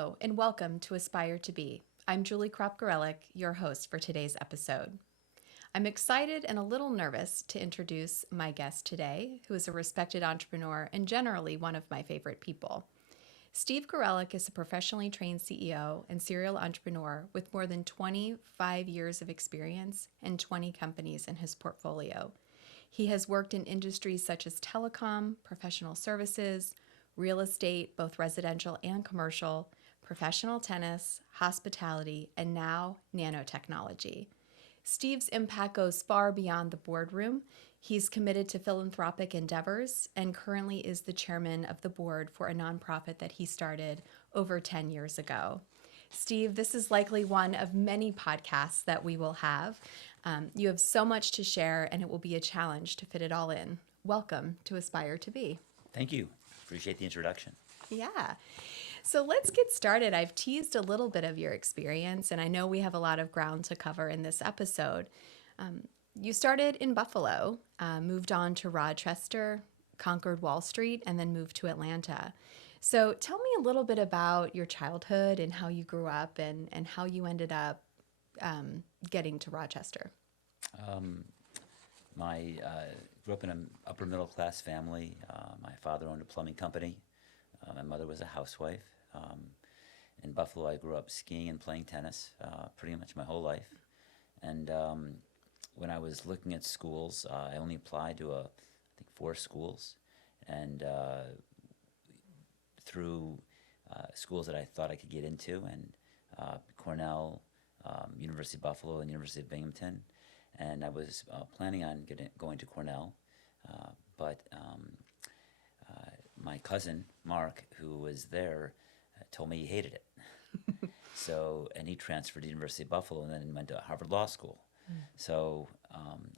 Hello, and welcome to Aspire to Be. I'm Julie Cropp Gareleck, your host for today's episode. I'm excited and a little nervous to introduce my guest today, who is a respected entrepreneur and generally one of my favorite people. Steve Gareleck is a professionally trained CEO and serial entrepreneur with more than 25 years of experience and 20 companies in his portfolio. He has worked in industries such as telecom, professional services, real estate, both residential and commercial, professional tennis, hospitality, and now nanotechnology. Steve's impact goes far beyond the boardroom. He's committed to philanthropic endeavors and currently is the chairman of the board for a nonprofit that he started over 10 years ago. Steve, this is likely one of many podcasts that we will have. You have so much to share, and it will be a challenge to fit it all in. Welcome to Aspire to Be. Thank you. Appreciate the introduction. Yeah. So let's get started. I've teased a little bit of your experience, and I know we have a lot of ground to cover in this episode. You started in Buffalo, moved on to Rochester, conquered Wall Street, and then moved to Atlanta. So tell me a little bit about your childhood and how you grew up and how you ended up getting to Rochester. I grew up in an upper middle class family. My father owned a plumbing company. My mother was a housewife. In Buffalo, I grew up skiing and playing tennis pretty much my whole life. And when I was looking at schools, I only applied to I think 4 schools. And through schools that I thought I could get into, and Cornell, University of Buffalo, and University of Binghamton. And I was planning on going to Cornell, but my cousin, Mark, who was there, told me he hated it. And he transferred to the University of Buffalo and then went to Harvard Law School. So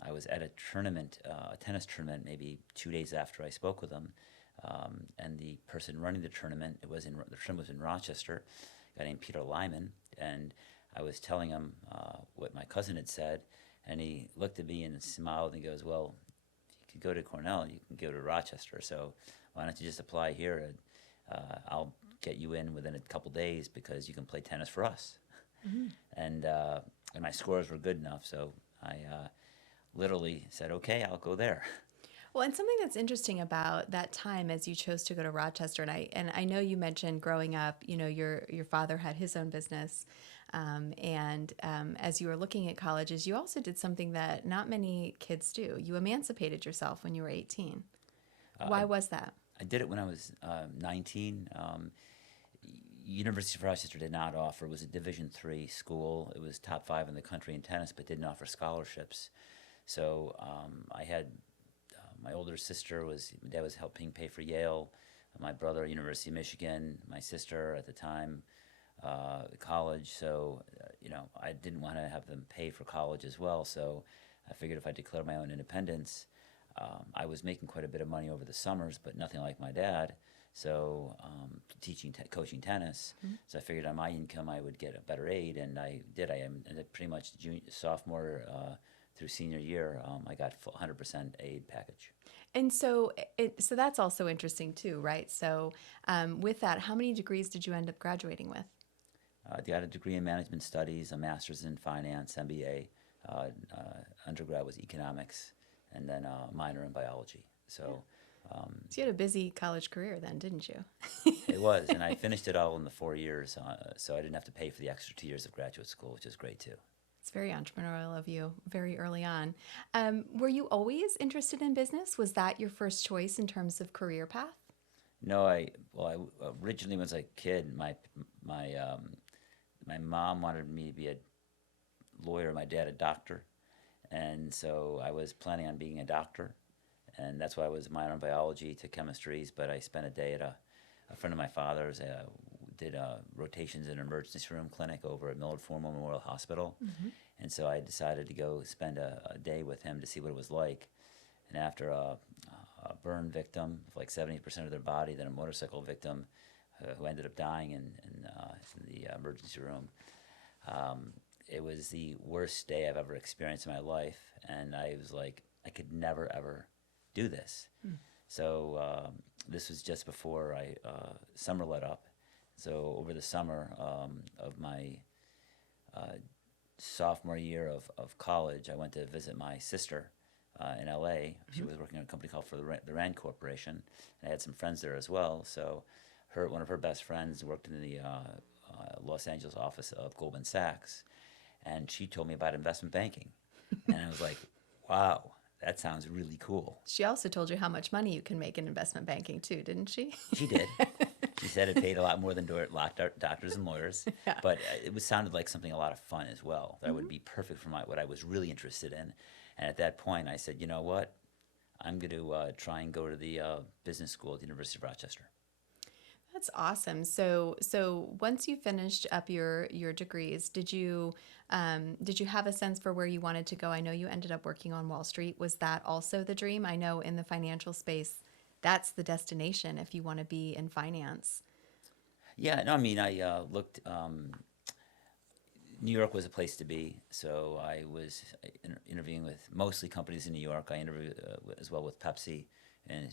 I was at a tournament, a tennis tournament, maybe 2 days after I spoke with him, and the person running the tournament, the tournament was in Rochester, a guy named Peter Lyman, and I was telling him what my cousin had said, and he looked at me and smiled and he goes, well, if you could go to Cornell, you can go to Rochester, so why don't you just apply here, and I'll get you in within a couple days because you can play tennis for us. Mm-hmm. And my scores were good enough, so I literally said, okay, I'll go there. Well, and something that's interesting about that time as you chose to go to Rochester, and I know you mentioned growing up, you know, your father had his own business, and as you were looking at colleges, you also did something that not many kids do. You emancipated yourself when you were 18. Why was that? I did it when I was 19. University of Rochester did not offer. It was a Division III school. It was top 5 in the country in tennis, but didn't offer scholarships. So I had my older sister my dad was helping pay for Yale. My brother, University of Michigan. My sister at the time, college. So I didn't want to have them pay for college as well. So I figured if I declared my own independence, I was making quite a bit of money over the summers, but nothing like my dad. So coaching tennis. Mm-hmm. So I figured on my income I would get a better aid, and I did. I ended pretty much sophomore through senior year. I got 100% aid package. And so that's also interesting too, right? So with that, how many degrees did you end up graduating with? I got a degree in management studies, a master's in finance, MBA. Undergrad was economics, and then a minor in biology. So you had a busy college career then, didn't you? It was, and I finished it all in the 4 years, so I didn't have to pay for the extra 2 years of graduate school, which is great too. It's very entrepreneurial of you, very early on. Were you always interested in business? Was that your first choice in terms of career path? No, I originally when I was a kid, my mom wanted me to be a lawyer, my dad a doctor, and so I was planning on being a doctor, and that's why I was minor in biology to chemistries. But I spent a day at a friend of my father's, did rotations in an emergency room clinic over at Millard Fillmore Memorial Hospital, mm-hmm. and so I decided to go spend a day with him to see what it was like. And after a burn victim, like 70% of their body, then a motorcycle victim who ended up dying in the emergency room. It was the worst day I've ever experienced in my life, and I was like, I could never, ever do this. So this was just before summer let up, So over the summer of my sophomore year of college, I went to visit my sister in LA. She was working at a company called the Rand Corporation, and I had some friends there as well. So one of her best friends worked in the Los Angeles office of Goldman Sachs, and she told me about investment banking. And I was like, wow, that sounds really cool. She also told you how much money you can make in investment banking too, didn't she? She did. She said it paid a lot more than doctors and lawyers, Yeah. but sounded like something a lot of fun as well. That would be perfect for what I was really interested in. And at that point, I said, you know what? I'm going to try and go to the business school at the University of Rochester. That's awesome. So once you finished up your degrees, did you have a sense for where you wanted to go? I know you ended up working on Wall Street. Was that also the dream? I know in the financial space, that's the destination if you want to be in finance. Yeah, no, I mean, I looked. New York was a place to be, so I was interviewing with mostly companies in New York. I interviewed as well with Pepsi and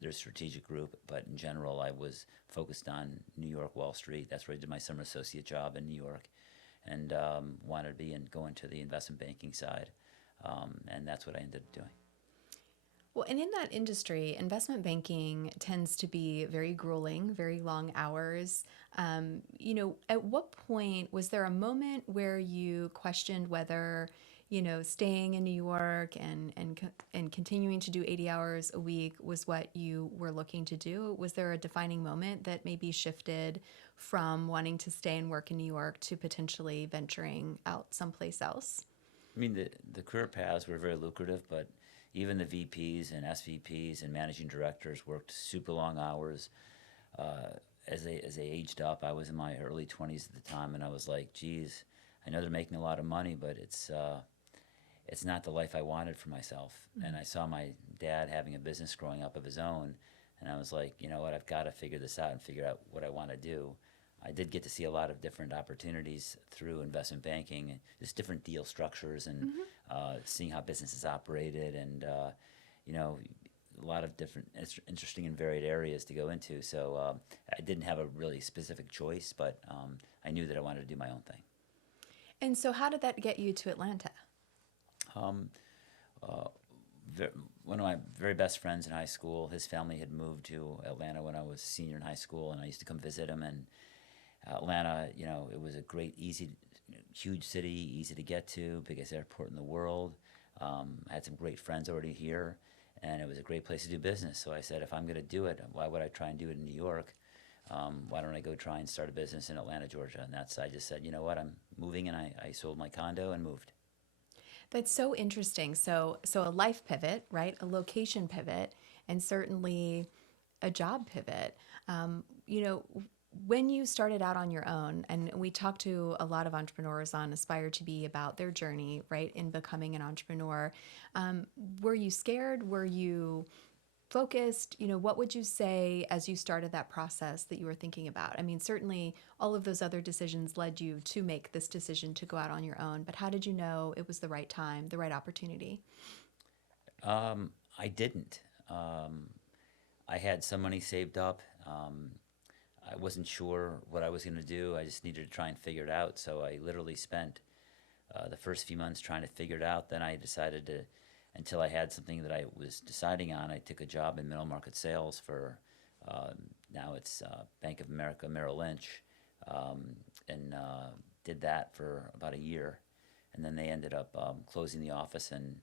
their strategic group, but in general, I was focused on New York, Wall Street. That's where I did my summer associate job in New York, and wanted to be and go into the investment banking side, and that's what I ended up doing. Well, and in that industry, investment banking tends to be very grueling, very long hours. At what point was there a moment where you questioned whether, staying in New York and continuing to do 80 hours a week was what you were looking to do? Was there a defining moment that maybe shifted from wanting to stay and work in New York to potentially venturing out someplace else? I mean, the career paths were very lucrative, but even the VPs and SVPs and managing directors worked super long hours. As they aged up, I was in my early 20s at the time, and I was like, geez, I know they're making a lot of money, but it's not the life I wanted for myself. Mm-hmm. And I saw my dad having a business growing up of his own, and I was like, you know what, I've got to figure this out and figure out what I want to do. I did get to see a lot of different opportunities through investment banking, and just different deal structures, and seeing how businesses operated, and a lot of different interesting and varied areas to go into. So I didn't have a really specific choice, but I knew that I wanted to do my own thing. And so how did that get you to Atlanta? One of my very best friends in high school, his family had moved to Atlanta when I was a senior in high school, and I used to come visit him. And Atlanta, it was a great, huge city, easy to get to, biggest airport in the world. I had some great friends already here, and it was a great place to do business. So I said, if I'm going to do it, why would I try and do it in New York? Why don't I go try and start a business in Atlanta, Georgia? And I just said, you know what, I'm moving, and I sold my condo and moved. That's so interesting. So a life pivot, right? A location pivot, and certainly a job pivot. When you started out on your own, and we talked to a lot of entrepreneurs on Aspire to Be about their journey, right, in becoming an entrepreneur, were you scared? Were you focused? What would you say as you started that process that you were thinking about? I mean, certainly all of those other decisions led you to make this decision to go out on your own, but how did you know it was the right time, the right opportunity? I didn't. I had some money saved up. I wasn't sure what I was going to do. I just needed to try and figure it out. So I literally spent the first few months trying to figure it out. Then I decided to, until I had something that I was deciding on, I took a job in middle market sales for, now it's Bank of America Merrill Lynch, and did that for about a year. And then they ended up closing the office, and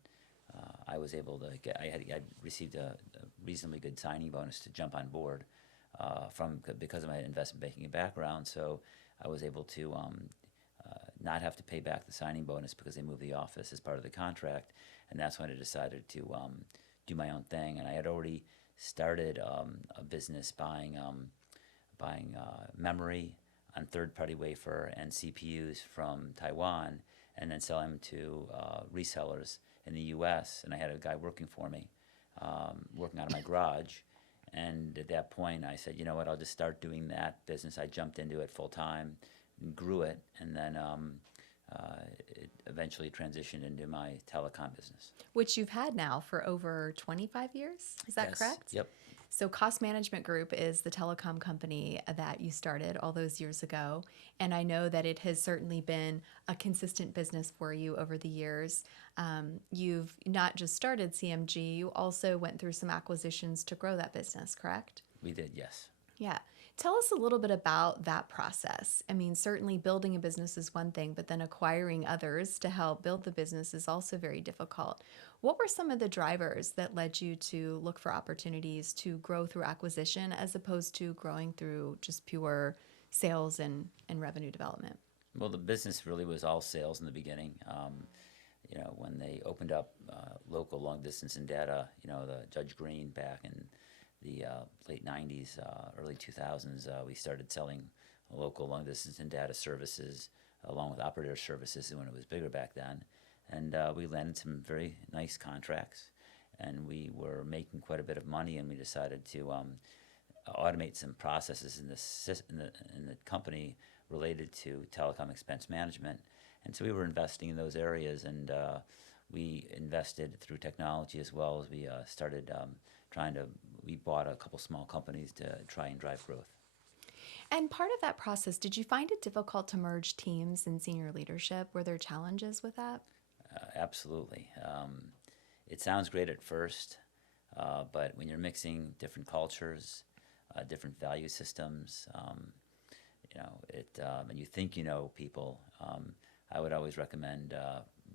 I was able to I received a reasonably good signing bonus to jump on board because of my investment banking background. So I was able to not have to pay back the signing bonus because they moved the office as part of the contract. And that's when I decided to do my own thing. And I had already started a business buying memory on third-party wafer and CPUs from Taiwan, and then selling them to resellers in the U.S. And I had a guy working for me, working out of my garage. And at that point, I said, you know what, I'll just start doing that business. I jumped into it full time, and grew it, and then it eventually transitioned into my telecom business. Which you've had now for over 25 years, is that Yes. correct? Yep. So, Cost Management Group is the telecom company that you started all those years ago. And I know that it has certainly been a consistent business for you over the years. You've not just started CMG, you also went through some acquisitions to grow that business, correct? We did, yes. Yeah. Tell us a little bit about that process. I mean, certainly building a business is one thing, but then acquiring others to help build the business is also very difficult. What were some of the drivers that led you to look for opportunities to grow through acquisition as opposed to growing through just pure sales and revenue development? Well, the business really was all sales in the beginning. When they opened up local long distance and data, the Judge Green back in the late 90s, early 2000s, we started selling local long distance and data services along with operator services when it was bigger back then. And we landed some very nice contracts, and we were making quite a bit of money, and we decided to automate some processes in the company related to telecom expense management. And so we were investing in those areas, and we invested through technology as well as we started we bought a couple small companies to try and drive growth. And part of that process, did you find it difficult to merge teams and senior leadership? Were there challenges with that? Absolutely. It sounds great at first, but when you're mixing different cultures, different value systems, and you think you know people, I would always recommend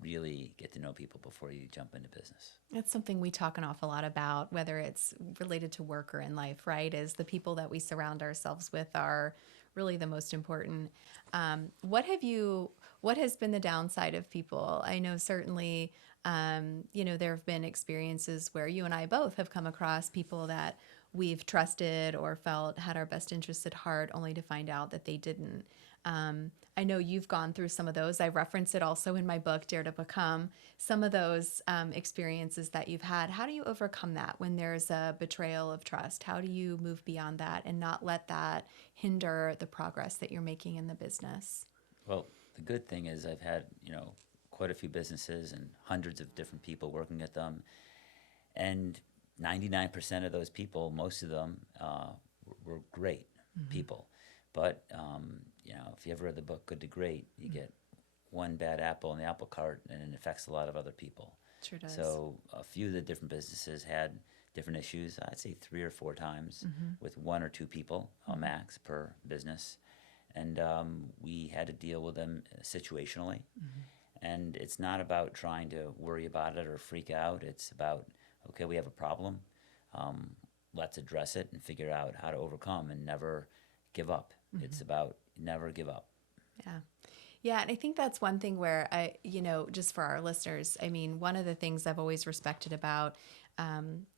really get to know people before you jump into business. That's something we talk an awful lot about, whether it's related to work or in life, right? Is the people that we surround ourselves with are really the most important. What has been the downside of people? I know certainly, there have been experiences where you and I both have come across people that we've trusted or felt had our best interests at heart, only to find out that they didn't. I know you've gone through some of those. I reference it also in my book, Dare to Become. Some of those experiences that you've had, how do you overcome that when there's a betrayal of trust? How do you move beyond that and not let that hinder the progress that you're making in the business? Well, the good thing is I've had, quite a few businesses and hundreds of different people working at them. And 99% of those people, most of them were great people. But, if you ever read the book Good to Great, you get one bad apple in the apple cart, and it affects a lot of other people. Sure does. So a few of the different businesses had different issues, I'd say 3 or 4 times, with 1 or 2 people max per business. And we had to deal with them situationally. And it's not about trying to worry about it or freak out. It's about, okay, we have a problem. Let's address it and figure out how to overcome and never give up. It's about never give up. Yeah. Yeah. And I think that's one thing where just for our listeners, I mean, one of the things I've always respected about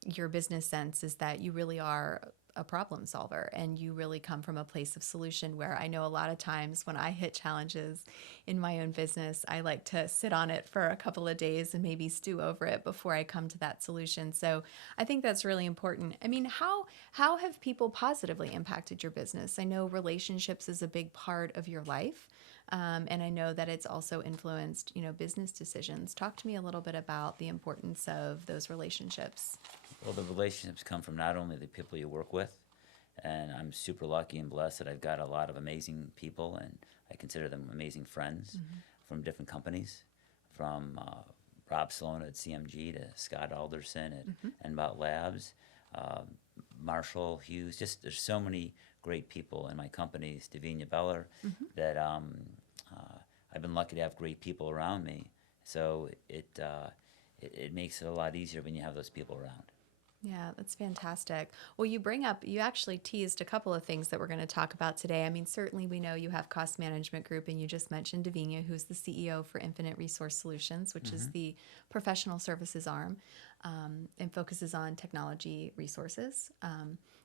your business sense is that you really are a problem solver and you really come from a place of solution, where I know a lot of times when I hit challenges in my own business, I like to sit on it for a couple of days and maybe stew over it before I come to that solution. So I think that's really important. I mean, how have people positively impacted your business? I know relationships is a big part of your life. And I know that it's also influenced, business decisions. Talk to me a little bit about the importance of those relationships. Well, the relationships come from not only the people you work with, and I'm super lucky and blessed that I've got a lot of amazing people, and I consider them amazing friends from different companies, from Rob Sloan at CMG to Scott Alderson at Enbot Labs, Marshall Hughes. Just there's so many great people in my companies, Davinia Beller, that I've been lucky to have great people around me. So it makes it a lot easier when you have those people around. Yeah, that's fantastic. Well, you actually teased a couple of things that we're going to talk about today. I mean, certainly we know you have Cost Management Group, and you just mentioned Davinia, who's the CEO for Infinite Resource Solutions, which is the professional services arm, and focuses on technology resources.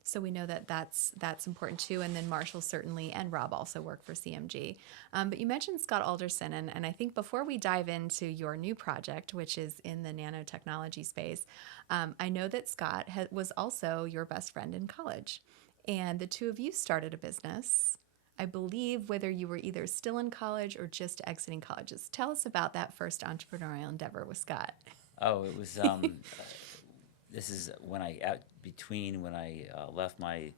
So we know that that's important too. And then Marshall certainly, and Rob also work for CMG. But you mentioned Scott Alderson, and I think before we dive into your new project, which is in the nanotechnology space, I know that Scott was also your best friend in college. And the two of you started a business, I believe, whether you were either still in college or just exiting colleges. Tell us about that first entrepreneurial endeavor with Scott. Oh, it was this is when I left my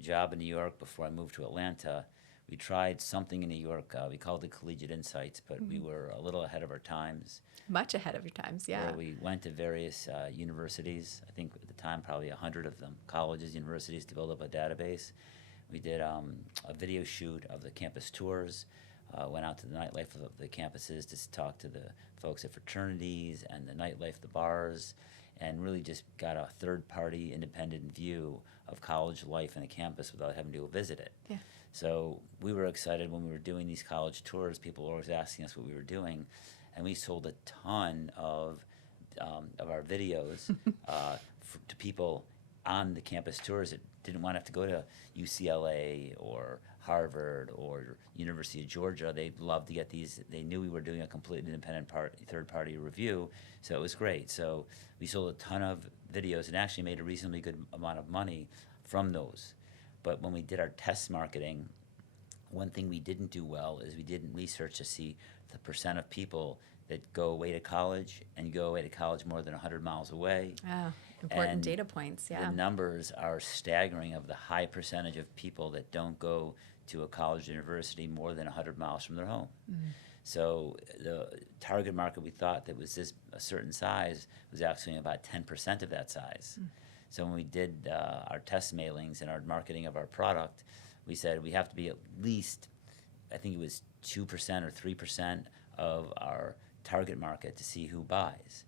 job in New York before I moved to Atlanta. We tried something in New York. We called it Collegiate Insights, but we were a little ahead of our times. Much ahead of your times, yeah. Where we went to various universities. I think at the time probably 100 of them, colleges, universities, to build up a database. We did a video shoot of the campus tours. Went out to the nightlife of the campuses to talk to the folks at fraternities and the nightlife, the bars, and really just got a third-party independent view of college life in a campus without having to go visit it. Yeah. So we were excited when we were doing these college tours. People were always asking us what we were doing, and we sold a ton of our videos to people on the campus tours that didn't want to have to go to UCLA or Harvard or University of Georgia. They loved to get these. They knew we were doing a completely independent third-party review, so it was great. So we sold a ton of videos and actually made a reasonably good amount of money from those. But when we did our test marketing, one thing we didn't do well is we didn't research to see the percent of people that go away to college and go away to college more than 100 miles away. Oh, important And data points, yeah. The numbers are staggering of the high percentage of people that don't go to a college or university more than 100 miles from their home. So the target market we thought that was a certain size was actually about 10% of that size. So when we did our test mailings and our marketing of our product, we said we have to be at least, I think it was 2% or 3% of our target market to see who buys.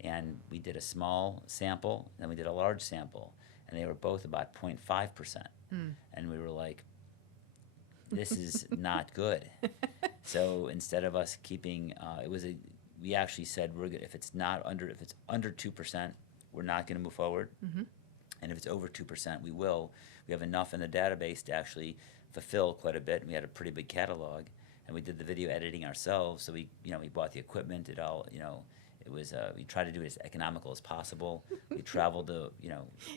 And we did a small sample, then we did a large sample, and they were both about 0.5%. And we were like, this is not good. So instead of us keeping, we actually said if it's under 2%, we're not going to move forward. And if it's over 2%, we will. We have enough in the database to actually fulfill quite a bit, and we had a pretty big catalog. And we did the video editing ourselves, so we bought the equipment. It all, it was we tried to do it as economical as possible. We traveled to,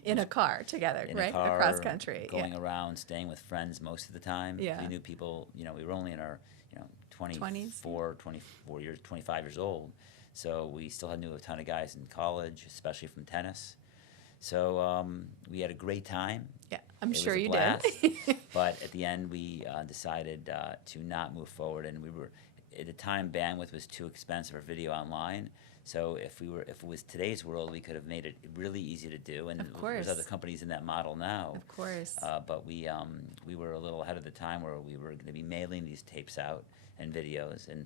in a car together, in right? a car, across country, going around, staying with friends most of the time. Yeah. We knew people. We were only in our 24 years, 25 years old. So we still knew a ton of guys in college, especially from tennis. So we had a great time. Yeah, I'm It sure was a you blast. did. But at the end, we decided to not move forward, and we were at the time bandwidth was too expensive for video online. So if it was today's world, we could have made it really easy to do, and Of course. there's other companies in that model now. Of course. But we were a little ahead of the time where we were going to be mailing these tapes out and videos and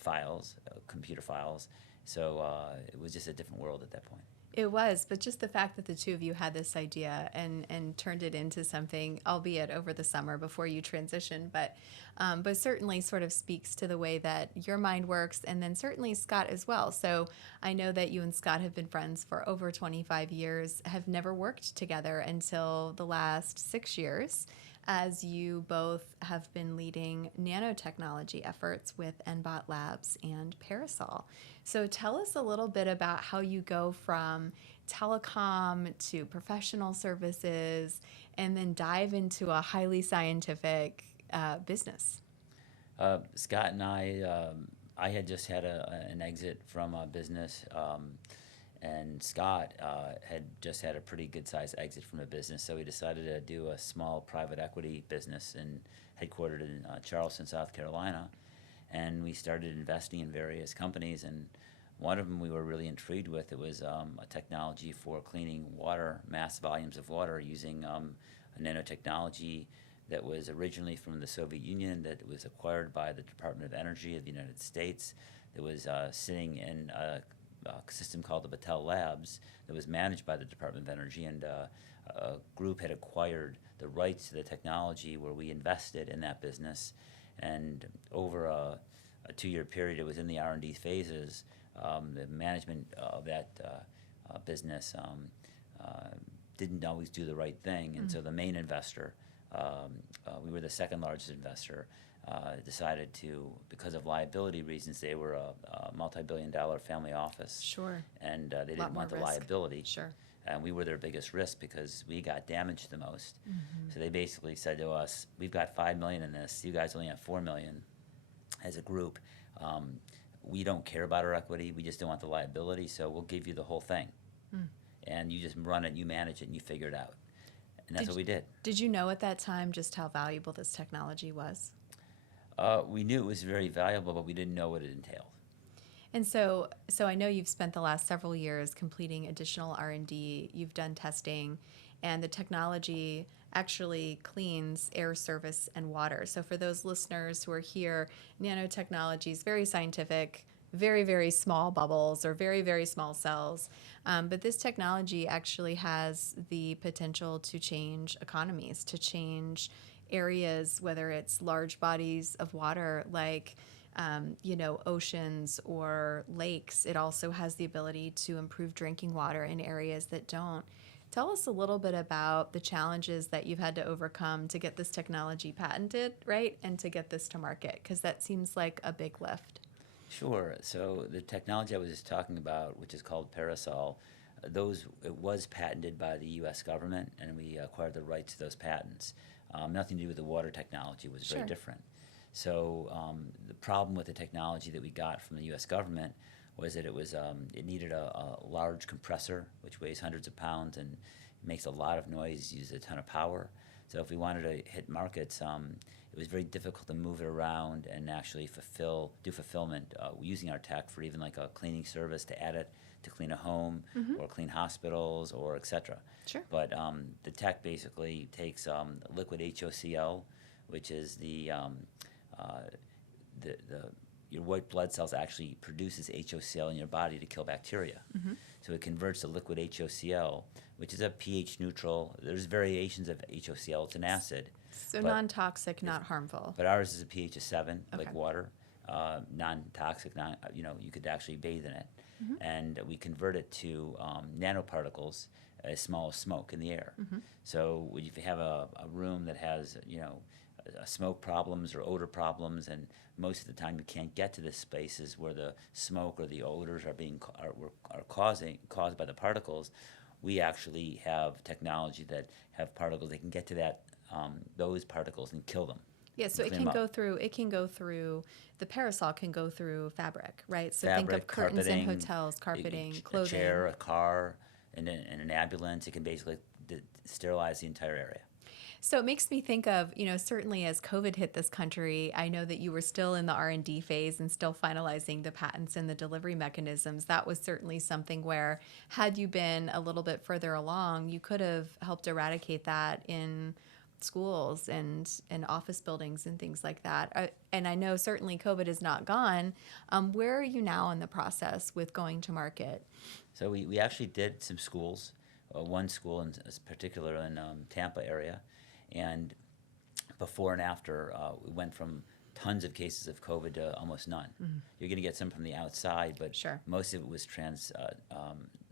files, computer files. So it was just a different world at that point. It was, but just the fact that the two of you had this idea and turned it into something, albeit over the summer before you transitioned, but certainly sort of speaks to the way that your mind works, and then certainly Scott as well. So I know that you and Scott have been friends for over 25 years, have never worked together until the last 6 years, as you both have been leading nanotechnology efforts with NBOT Labs and Parasol. So tell us a little bit about how you go from telecom to professional services and then dive into a highly scientific business. Scott and I had just had an exit from a business, and Scott had just had a pretty good-sized exit from a business, so we decided to do a small private equity business headquartered in Charleston, South Carolina, and we started investing in various companies, and one of them we were really intrigued with. It was a technology for cleaning water, mass volumes of water, using a nanotechnology that was originally from the Soviet Union, that was acquired by the Department of Energy of the United States, that was sitting in a system called the Battelle Labs that was managed by the Department of Energy, and a group had acquired the rights to the technology where we invested in that business. And over a 2-year period, it was in the R&D phases. The management of that business didn't always do the right thing, and so the main investor, we were the second largest investor, decided to, because of liability reasons, they were a multi-billion-dollar family office. Sure. And they Lot didn't want the more risk. liability. Sure. And we were their biggest risk because we got damaged the most. So they basically said to us, we've got $5 million in this, you guys only have $4 million as a group. We don't care about our equity, we just don't want the liability, so we'll give you the whole thing. and you just run it, you manage it, and you figure it out. And that's Did what we did. did you know at that time just how valuable this technology was? We knew it was very valuable, but we didn't know what it entailed. And so I know you've spent the last several years completing additional R&D. You've done testing, and the technology actually cleans air, surface, and water. So for those listeners who are here, nanotechnology is very scientific, very, very small bubbles or very, very small cells. But this technology actually has the potential to change economies, to change areas, whether it's large bodies of water like oceans or lakes. It also has the ability to improve drinking water in areas that don't. Tell us a little bit about the challenges that you've had to overcome to get this technology patented, right? And to get this to market, because that seems like a big lift. Sure. So the technology I was just talking about, which is called Parasol, it was patented by the U.S. government, and we acquired the rights to those patents. Nothing to do with the water technology. It was very Sure. different. So the problem with the technology that we got from the U.S. government was that it needed a large compressor, which weighs hundreds of pounds and makes a lot of noise, uses a ton of power. So if we wanted to hit markets, it was very difficult to move it around and actually do fulfillment using our tech for even like a cleaning service to add it to clean a home or clean hospitals or et cetera. Sure. But the tech basically takes liquid HOCl, which is your white blood cells actually produces HOCl in your body to kill bacteria. So it converts the liquid HOCl, which is a pH neutral. There's variations of HOCl. It's an acid. So But- non-toxic, not harmful. But ours is a pH of 7, Okay. like water, non-toxic. You could actually bathe in it, and we convert it to nanoparticles as small as smoke in the air. So if you have a room that has smoke problems or odor problems, and most of the time you can't get to the spaces where the smoke or the odors are caused by the particles, we actually have technology that have particles that can get to those particles and kill them. Yeah, so and it clean can 'em go up. through. It can go through. The parasol can go through fabric, right? So think Fabric, of curtains in carpeting, hotels, carpeting, a clothing. chair, a car, and an ambulance. It can basically sterilize the entire area. So it makes me think of, certainly as COVID hit this country, I know that you were still in the R&D phase and still finalizing the patents and the delivery mechanisms. That was certainly something where, had you been a little bit further along, you could have helped eradicate that in schools and office buildings and things like that. And I know certainly COVID is not gone. Where are you now in the process with going to market? So we actually did some schools, one school in particular in Tampa area, and before and after, we went from tons of cases of COVID to almost none. You're going to get some from the outside, but Sure. most of it was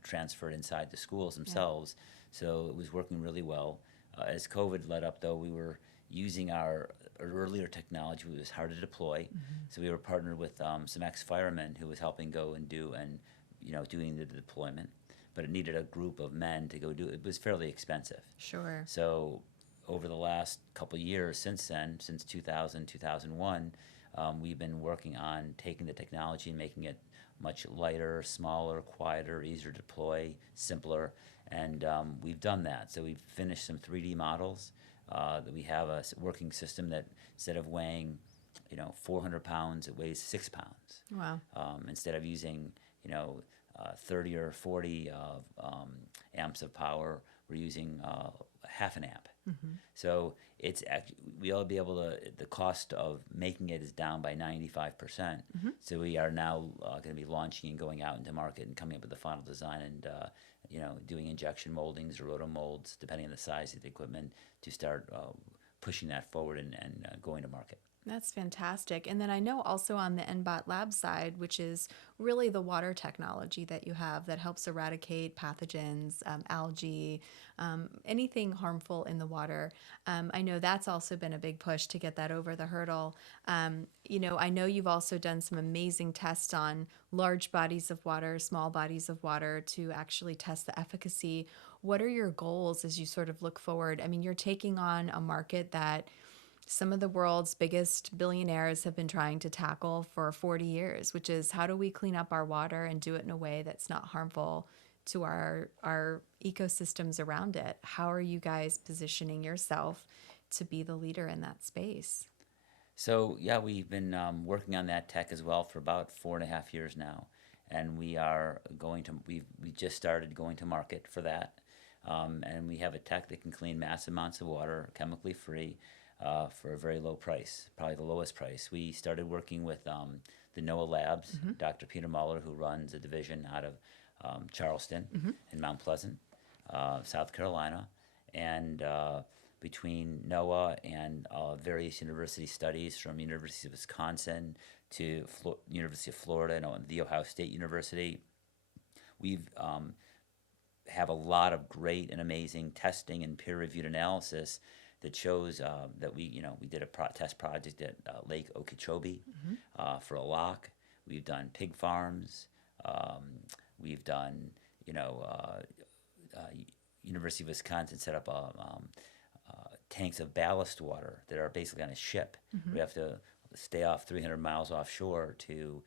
transferred inside the schools themselves. So it was working really well. As COVID let up, though, we were using our earlier technology. It was hard to deploy, so we were partnered with some ex-firemen who was helping go and doing the deployment. But it needed a group of men to go do it. It was fairly expensive. Sure. So over the last couple of years since then, since 2000, 2001, we've been working on taking the technology and making it much lighter, smaller, quieter, easier to deploy, simpler, and we've done that. So we've finished some 3D models. That we have a working system that instead of weighing, 400 pounds, it weighs 6 pounds. Wow. Instead of using, 30 or 40 amps of power, we're using half an amp. So we'll be able to. The cost of making it is down by 95%. So we are now going to be launching and going out into market and coming up with the final design and doing injection moldings or rotomolds, depending on the size of the equipment, to start pushing that forward and going to market. That's fantastic. And then I know also on the NBOT Lab side, which is really the water technology that you have that helps eradicate pathogens, algae, anything harmful in the water. I know that's also been a big push to get that over the hurdle. I know you've also done some amazing tests on large bodies of water, small bodies of water to actually test the efficacy. What are your goals as you sort of look forward? I mean, you're taking on a market that some of the world's biggest billionaires have been trying to tackle for 40 years, which is how do we clean up our water and do it in a way that's not harmful to our ecosystems around it. How are you guys positioning yourself to be the leader in that space? So yeah, we've been working on that tech as well for about 4.5 years now, and we just started going to market for that, and we have a tech that can clean massive amounts of water, chemically free, for a very low price, probably the lowest price. We started working with the NOAA Labs, Dr. Peter Muller, who runs a division out of Charleston and Mount Pleasant, South Carolina, and between NOAA and various university studies from University of Wisconsin to University of Florida and the Ohio State University, we've have a lot of great and amazing testing and peer-reviewed analysis that shows that we did a test project at Lake Okeechobee for a lock. We've done pig farms. We've done University of Wisconsin set up tanks of ballast water that are basically on a ship. We have to stay off 300 miles offshore to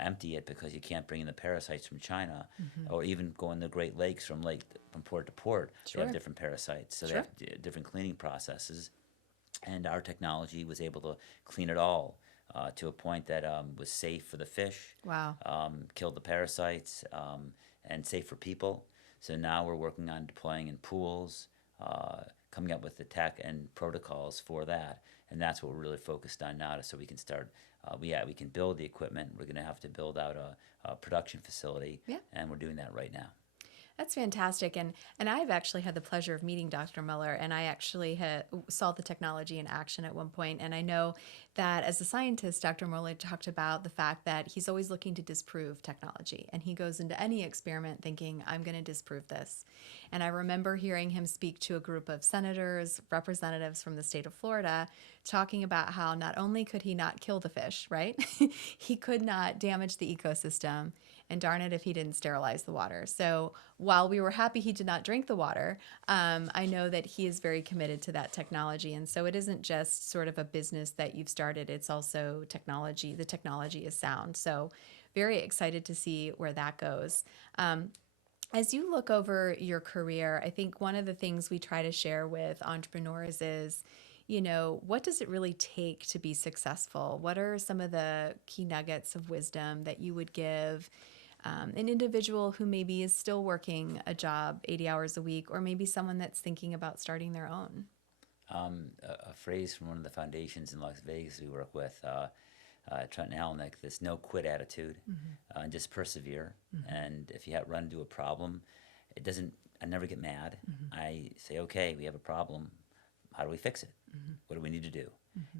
empty it because you can't bring in the parasites from China, or even go in the Great Lakes from port to port. They have different parasites, so they have different cleaning processes. And our technology was able to clean it all to a point that was safe for the fish. Wow. Killed the parasites, and safe for people. So now we're working on deploying in pools, coming up with the tech and protocols for that, and that's what we're really focused on now. So we can start. We can build the equipment. We're going to have to build out a production facility, and we're doing that right now. That's fantastic. And I've actually had the pleasure of meeting Dr. Miller, and I actually saw the technology in action at one point. And I know that as a scientist, Dr. Miller talked about the fact that he's always looking to disprove technology. And he goes into any experiment thinking, I'm going to disprove this. And I remember hearing him speak to a group of senators, representatives from the state of Florida, talking about how not only could he not kill the fish, right? He could not damage the ecosystem. And darn it if he didn't sterilize the water. So while we were happy he did not drink the water, I know that he is very committed to that technology. And so it isn't just sort of a business that you've started, it's also technology. The technology is sound. So very excited to see where that goes. As you look over your career, I think one of the things we try to share with entrepreneurs is, what does it really take to be successful? What are some of the key nuggets of wisdom that you would give an individual who maybe is still working a job 80 hours a week, or maybe someone that's thinking about starting their own? A phrase from one of the foundations in Las Vegas we work with, Trent and Hellenick, this no quit attitude, and just persevere. And if you run into a problem, I never get mad. I say, okay, we have a problem. How do we fix it? What do we need to do?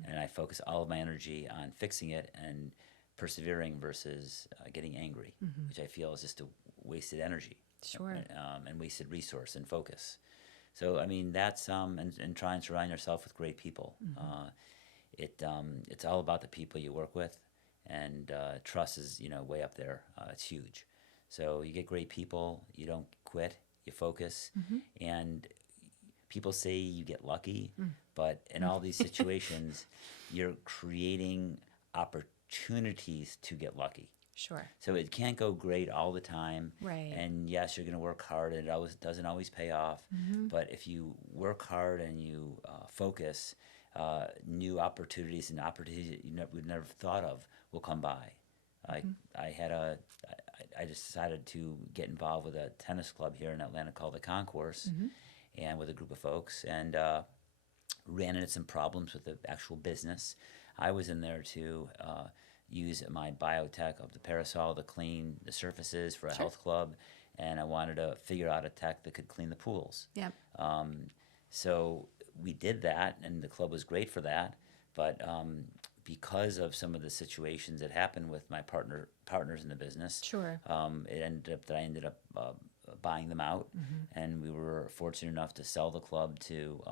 And I focus all of my energy on fixing it and persevering versus getting angry, which I feel is just a wasted energy. Sure. And wasted resource and focus. So, I mean, that's, and try and surround yourself with great people. It's all about the people you work with, and trust is, way up there. It's huge. So you get great people, you don't quit, you focus, and people say you get lucky, but in all these situations, you're creating opportunities to get lucky. Sure. So it can't go great all the time. Right. And yes, you're going to work hard, and it doesn't always pay off. But if you work hard and you focus, new opportunities and opportunities we've never thought of will come by. I decided to get involved with a tennis club here in Atlanta called the Concourse, and with a group of folks, and ran into some problems with the actual business. I was in there to use my biotech of the parasol to clean the surfaces for a health club, and I wanted to figure out a tech that could clean the pools. Yeah. So we did that, and the club was great for that, but because of some of the situations that happened with my partners in the business, it ended up that I ended up buying them out, and we were fortunate enough to sell the club to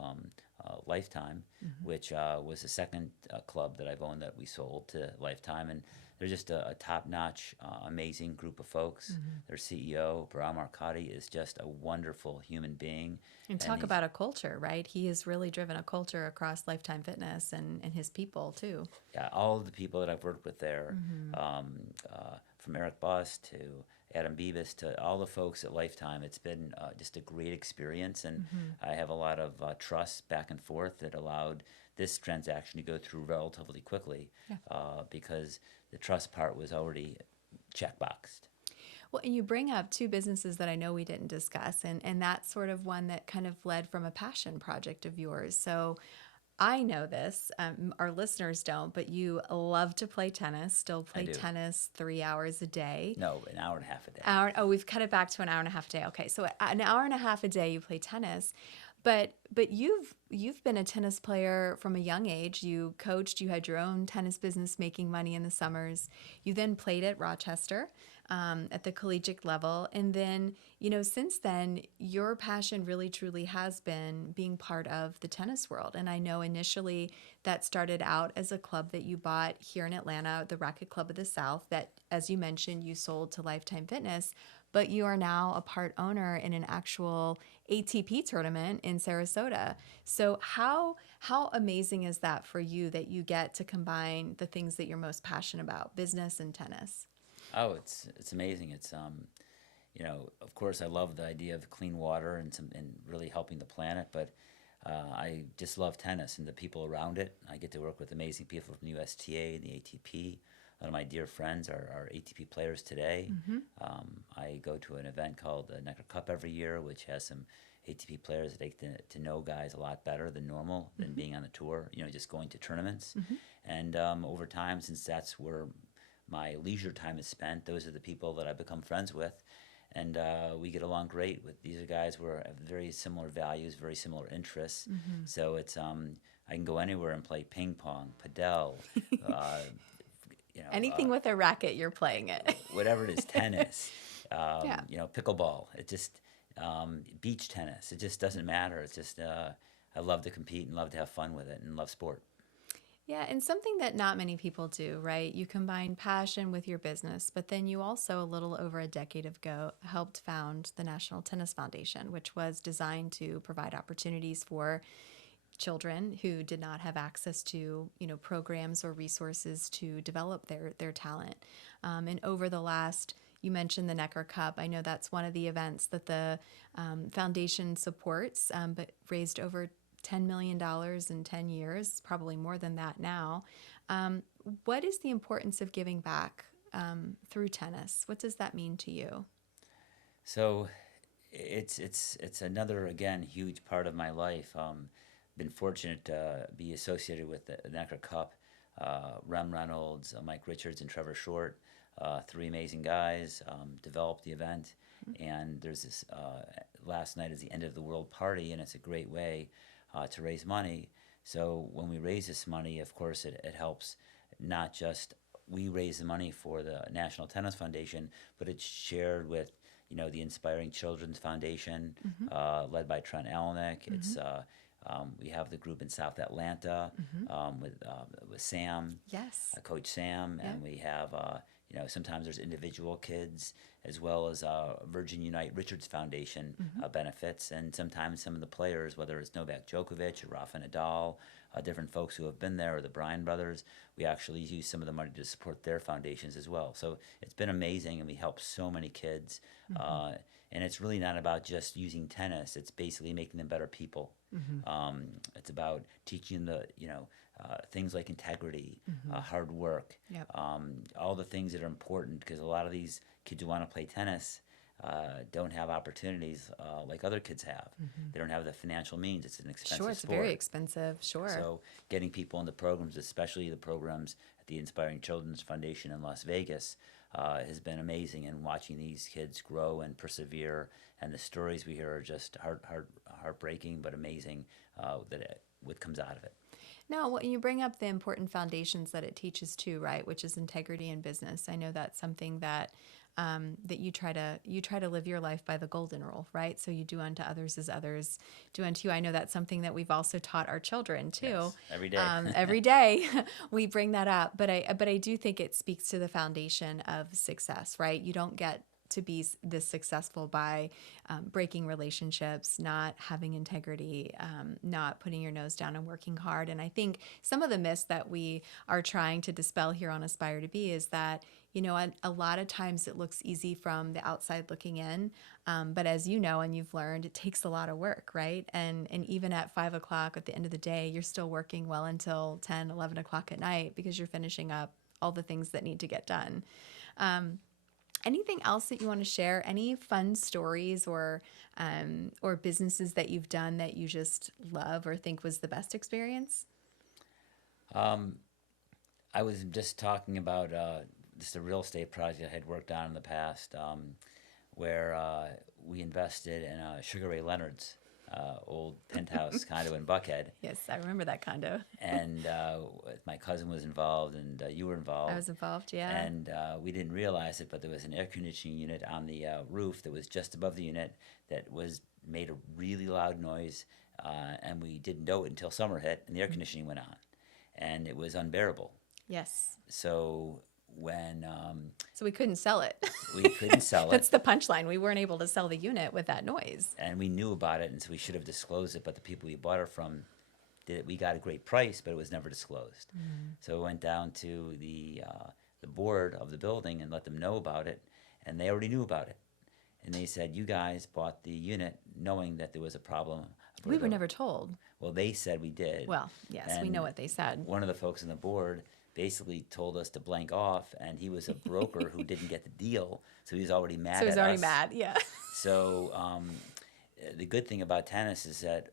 Lifetime, which was the second club that I've owned that we sold to Lifetime, and they're just a top-notch, amazing group of folks. Their CEO, Bahram Arcadi, is just a wonderful human being. And talk about a culture, right? He has really driven a culture across Lifetime Fitness and his people, too. Yeah, all of the people that I've worked with there, from from Eric Boss to Adam Beavis to all the folks at Lifetime. It's been just a great experience, and I have a lot of trust back and forth that allowed this transaction to go through relatively quickly because the trust part was already checkboxed. Well, and you bring up two businesses that I know we didn't discuss, and that's sort of one that kind of led from a passion project of yours. So I know this, our listeners don't, but you love to play tennis, still I play do. tennis 3 hours a day. No, an hour and a half a day. Oh, we've cut it back to an hour and a half a day. Okay, so an hour and a half a day you play tennis, but you've been a tennis player from a young age. You coached, you had your own tennis business, making money in the summers. You then played at Rochester at the collegiate level, and then since then your passion really truly has been being part of the tennis world. And I know initially that started out as a club that you bought here in Atlanta, the Racket Club of the South, that, as you mentioned, you sold to Lifetime Fitness, but you are now a part owner in an actual ATP tournament in Sarasota. So how amazing is that for you that you get to combine the things that you're most passionate about, business and tennis? Oh, it's amazing. It's of course, I love the idea of clean water and really helping the planet, but I just love tennis and the people around it. I get to work with amazing people from the USTA and the ATP. One of my dear friends are ATP players today. I go to an event called the Necker Cup every year, which has some ATP players that get to know guys a lot better than normal, than being on the tour, just going to tournaments. And over time, since that's where my leisure time is spent, those are the people that I become friends with. And we get along great. These are guys who have very similar values, very similar interests. So it's I can go anywhere and play ping pong, padel, Anything with a racket, you're playing it. whatever it is, tennis, Yeah. Pickleball. It just beach tennis. It just doesn't matter. It's just I love to compete and love to have fun with it and love sport. Yeah, and something that not many people do, right? You combine passion with your business, but then you also, a little over a decade ago, helped found the National Tennis Foundation, which was designed to provide opportunities for children who did not have access to, programs or resources to develop their talent. And over the last, you mentioned the Necker Cup. I know that's one of the events that the foundation supports, but raised over $10 million in 10 years, probably more than that now. What is the importance of giving back through tennis? What does that mean to you? So it's another, again, huge part of my life. Been fortunate to be associated with the Necker Cup. Rem Reynolds, Mike Richards, and Trevor Short, three amazing guys, developed the event. And there's this last night is the end of the world party, and it's a great way to raise money. So when we raise this money, of course, it helps not just we raise the money for the National Tennis Foundation, but it's shared with the Inspiring Children's Foundation, led by Trent Alnick. It's we have the group in South Atlanta with Sam, Yes. Coach Sam, Yeah. and we have sometimes there's individual kids as well as Virgin Unite Richards Foundation benefits, and sometimes some of the players, whether it's Novak Djokovic or Rafa Nadal, different folks who have been there, or the Bryan brothers, we actually use some of the money to support their foundations as well. So it's been amazing, and we help so many kids. And it's really not about just using tennis. It's basically making them better people. It's about teaching the things like integrity, hard work, Yep. all the things that are important, because a lot of these kids who want to play tennis don't have opportunities like other kids have. They don't have the financial means. It's an expensive Sure, it's sport. very expensive. Sure. So getting people into programs, especially the programs at the Inspiring Children's Foundation in Las Vegas, has been amazing. And watching these kids grow and persevere, and the stories we hear are just heartbreaking but amazing. What comes out of it. No, well, you bring up the important foundations that it teaches too, right? Which is integrity in business. I know that's something that that you try to live your life by the golden rule, right? So you do unto others as others do unto you. I know that's something that we've also taught our children too. Yes, every day. Every day we bring that up, but I do think it speaks to the foundation of success, right? You don't get to be this successful by breaking relationships, not having integrity, not putting your nose down and working hard. And I think some of the myths that we are trying to dispel here on Aspire to Be is that A lot of times it looks easy from the outside looking in, but as you know and you've learned, it takes a lot of work, right? And even at 5 o'clock at the end of the day, you're still working well until 10, 11 o'clock at night because you're finishing up all the things that need to get done. Anything else that you want to share? Any fun stories or businesses that you've done that you just love or think was the best experience? Um, I was just talking about just a real estate project I had worked on in the past, where we invested in Sugar Ray Leonard's old penthouse condo in Buckhead, Yes, I remember that condo. and my cousin was involved, and you were I involved, was involved, yeah. and we didn't realize it, but there was an air conditioning unit on the roof that was just above the unit that was made a really loud noise, and we didn't know it until summer hit, and the air conditioning went on, and it was unbearable. Yes. So when So we couldn't sell it. we couldn't sell That's it, the punchline. We weren't able to sell the unit with that noise. and we knew about it, and so we should have disclosed it, but the people we bought it from did it. We got a great price, but it was never disclosed. So we went down to the board of the building and let them know about it, and they already knew about it. And they said, "You guys bought the unit knowing that there was a problem." We were never told. Well, they said we did. Well, yes, we And know what they said. one of the folks on the board basically told us to blank off, and he was a broker who didn't get the deal, so he was already mad So he was at already us. mad, yeah. So the good thing about tennis is that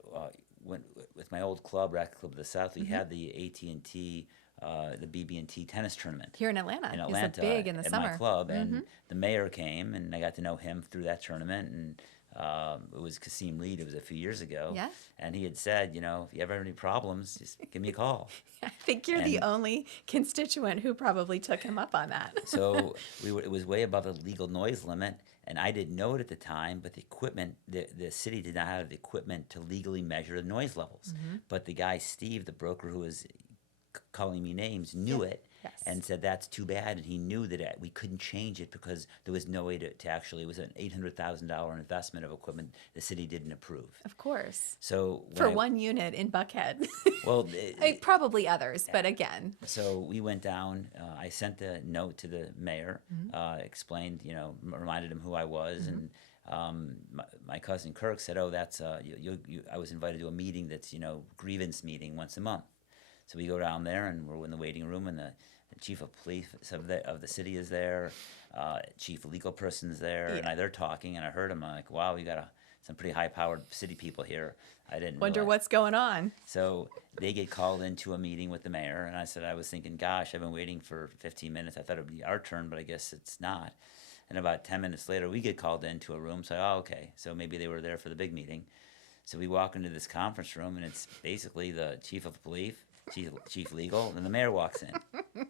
with my old club, Racket Club of the South, we had the AT&T, the BB&T tennis tournament Here in Atlanta. in It's Atlanta big in the at summer. my club, and the mayor came, and I got to know him through that tournament, and it was Kasim Reed. It was a few years ago, Yeah. and he had said, if you ever have any problems, just give me a call. I think you're the And- only constituent who probably took him up on that. So it was way above the legal noise limit, and I didn't know it at the time. But the equipment, the city did not have the equipment to legally measure the noise levels. But the guy Steve, the broker who was calling me names, knew it. Yes. And said that's too bad, and he knew that we couldn't change it because there was no way to actually. It was an $800,000 investment of equipment the city didn't approve. Of course. So For one unit in Buckhead. well, Probably others, but again. so we went down. I sent a note to the mayor, explained, reminded him who I was, and my cousin Kirk said, "Oh, that's I was invited to a meeting that's grievance meeting once a month." So we go down there, and we're in the waiting room, and the chief of police of the city is there, chief legal person's there, and they're talking, and I heard him. I'm like, "Wow, we got some pretty high-powered city people here." I didn't Wonder realize. what's going on. So they get called into a meeting with the mayor, and I was thinking, gosh, I've been waiting for 15 minutes. I thought it would be our turn, but I guess it's not. And about 10 minutes later, we get called into a room. So, okay, so maybe they were there for the big meeting. So we walk into this conference room, and it's basically the chief of police, chief legal, and the mayor walks in.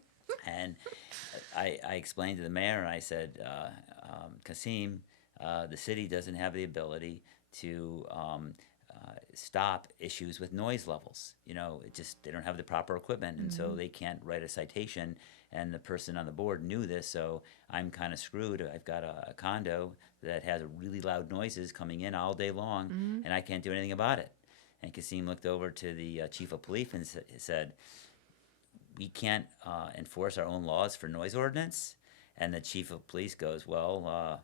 And I explained to the mayor, and I said, Kasim, the city doesn't have the ability to stop issues with noise levels. They don't have the proper equipment, and so they can't write a citation. And the person on the board knew this, so I'm kind of screwed. I've got a condo that has really loud noises coming in all day long, and I can't do anything about it. And Kasim looked over to the chief of police and said, "We can't enforce our own laws for noise ordinance." And the chief of police goes, "Well,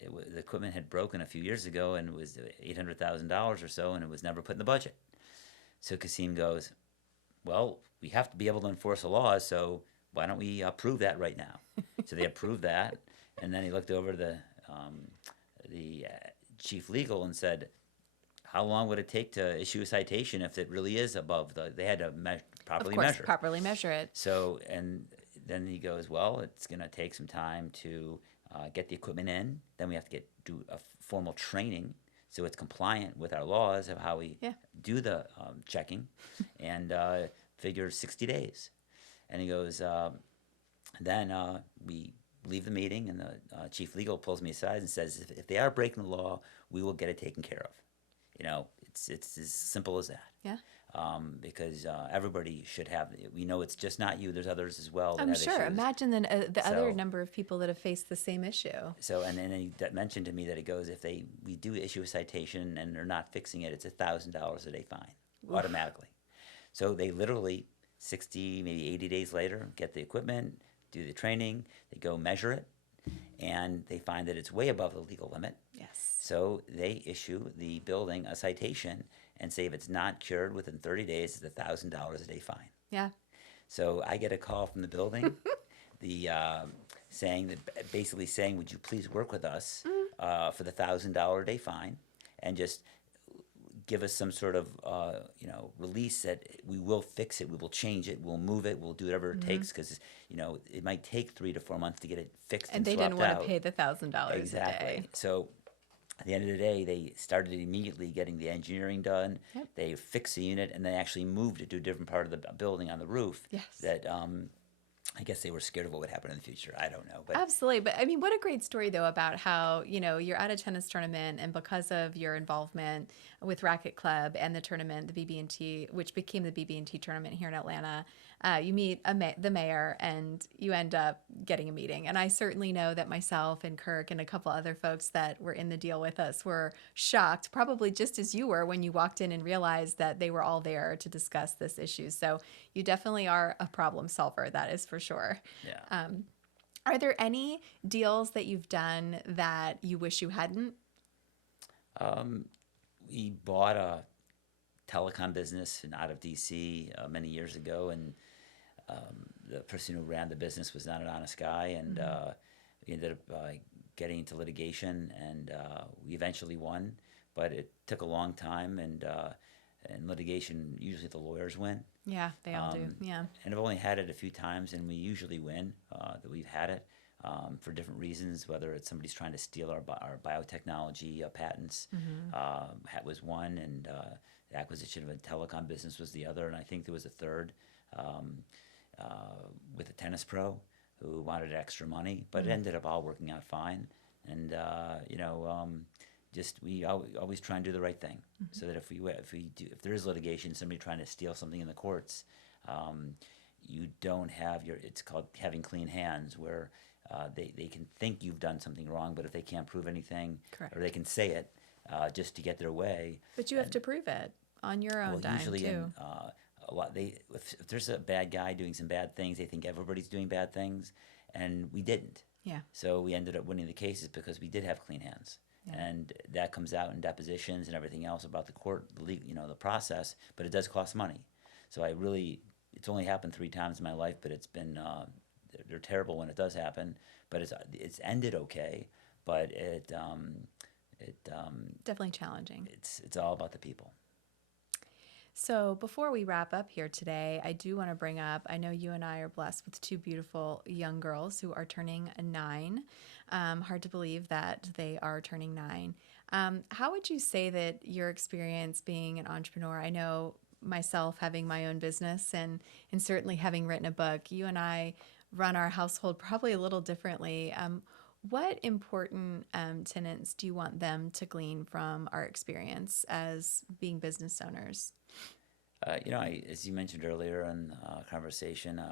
the equipment had broken a few years ago, and it was $800,000 or so, and it was never put in the budget." So Kasim goes, "Well, we have to be able to enforce the laws, so why don't we approve that right now?" So they approved that, and then he looked over to the chief legal and said, "How long would it take to issue a citation if it really is above they had to properly Of course, measure?" properly measure it. So, and then he goes, "Well, it's going to take some time to get the equipment in. Then we have to do a formal training so it's compliant with our laws of how we do the checking, and figure 60 days." And he goes, then we leave the meeting, and the chief legal pulls me aside and says, if they are breaking the law, we will get it taken care of. It's as simple as that. Yeah. Because everybody should have. We know it's just not you. There's others as well that I'm have sure. issues. Imagine the other So- number of people that have faced the same issue. So, and then he mentioned to me that it goes, if we do issue a citation and they're not fixing it, it's $1,000 a day fine automatically. So they literally 60, maybe 80 days later, get the equipment, do the training, they go measure it, and they find that it's way above the legal limit. Yes. So they issue the building a citation and say if it's not cured within 30 days, it's a $1,000 a day fine. Yeah. So I get a call from the building, basically saying, would you please work with us for the $1,000 a day fine, and just give us some sort of release that we will fix it, we will change it, we'll move it, we'll do whatever it takes, because it might take 3 to 4 months to get it fixed and they swapped didn't want out. to pay the $1,000 Exactly. a day. So at the end of the day, they started immediately getting the engineering done. Yep. They fixed the unit, and they actually moved it to a different part of the building on the roof. Yes. That I guess they were scared of what would happen in the future. I don't know. But Absolutely. But I mean, what a great story, though, about how, you're at a tennis tournament, and because of your involvement with Racket Club and the tournament, the BB&T, which became the BB&T tournament here in Atlanta, you meet the mayor, and you end up getting a meeting. And I certainly know that myself and Kirk and a couple other folks that were in the deal with us were shocked, probably just as you were when you walked in and realized that they were all there to discuss this issue. So you definitely are a problem solver, that is for sure. yeah. Are there any deals that you've done that you wish you hadn't? We bought a telecom business out of DC many years ago, and the person who ran the business was not an honest guy, and we ended up getting into litigation, and we eventually won, but it took a long time, and in litigation, usually the lawyers win. Yeah, they all do. Yeah. And I've only had it a few times, and we usually win that we've had it for different reasons, whether it's somebody's trying to steal our biotechnology patents, was one, and the acquisition of a telecom business was the other, and I think there was a third with a tennis pro who wanted extra money, but it ended up all working out fine. And we always try and do the right thing, so that if there is litigation, somebody trying to steal something in the courts, you don't have it's called having clean hands, where they can think you've done something wrong, but if they can't prove anything, Correct. or they can say it just to get their way. But you have to prove it on your own dime, usually too. if there's a bad guy doing some bad things, they think everybody's doing bad things, and we didn't. Yeah. So we ended up winning the cases because we did have clean hands. Yeah. And that comes out in depositions and everything else about the court, the process, but it does cost money. So it's only happened 3 times in my life, but it's been, they're terrible when it does happen, but it's ended okay, but it definitely challenging. It's all about the people. So before we wrap up here today, I do want to bring up, I know you and I are blessed with 2 beautiful young girls who are turning 9. Hard to believe that they are turning 9. How would you say that your experience being an entrepreneur, I know myself having my own business and certainly having written a book, you and I run our household probably a little differently. What important tenets do you want them to glean from our experience as being business owners? As you mentioned earlier in the conversation,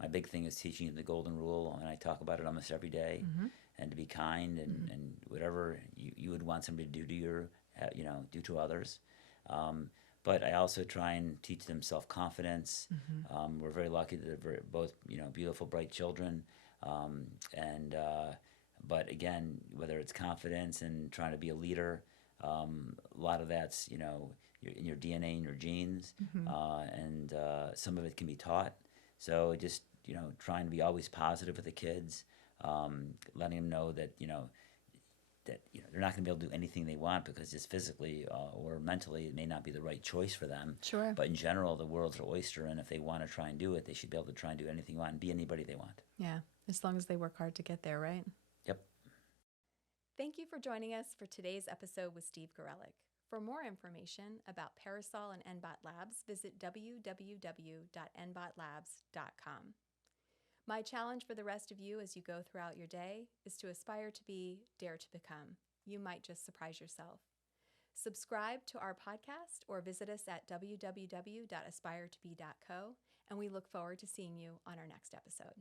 my big thing is teaching the golden rule, and I talk about it almost every day, and to be kind and whatever you would want somebody to do do to others. But I also try and teach them self-confidence. We're very lucky that they're both, beautiful, bright children. But again, whether it's confidence and trying to be a leader, a lot of that's, in your DNA and your genes, and some of it can be taught. So just, trying to be always positive with the kids, letting them know that, they're not going to be able to do anything they want because just physically or mentally it may not be the right choice for them. Sure. But in general, the world's their oyster, and if they want to try and do it, they should be able to try and do anything they want and be anybody they want. Yeah, as long as they work hard to get there, right? Yep. Thank you for joining us for today's episode with Steve Gareleck. For more information about Parasol and NBOT Labs, visit www.nbotlabs.com. My challenge for the rest of you as you go throughout your day is to aspire to be, dare to become. You might just surprise yourself. Subscribe to our podcast or visit us at www.aspiretobe.co, and we look forward to seeing you on our next episode.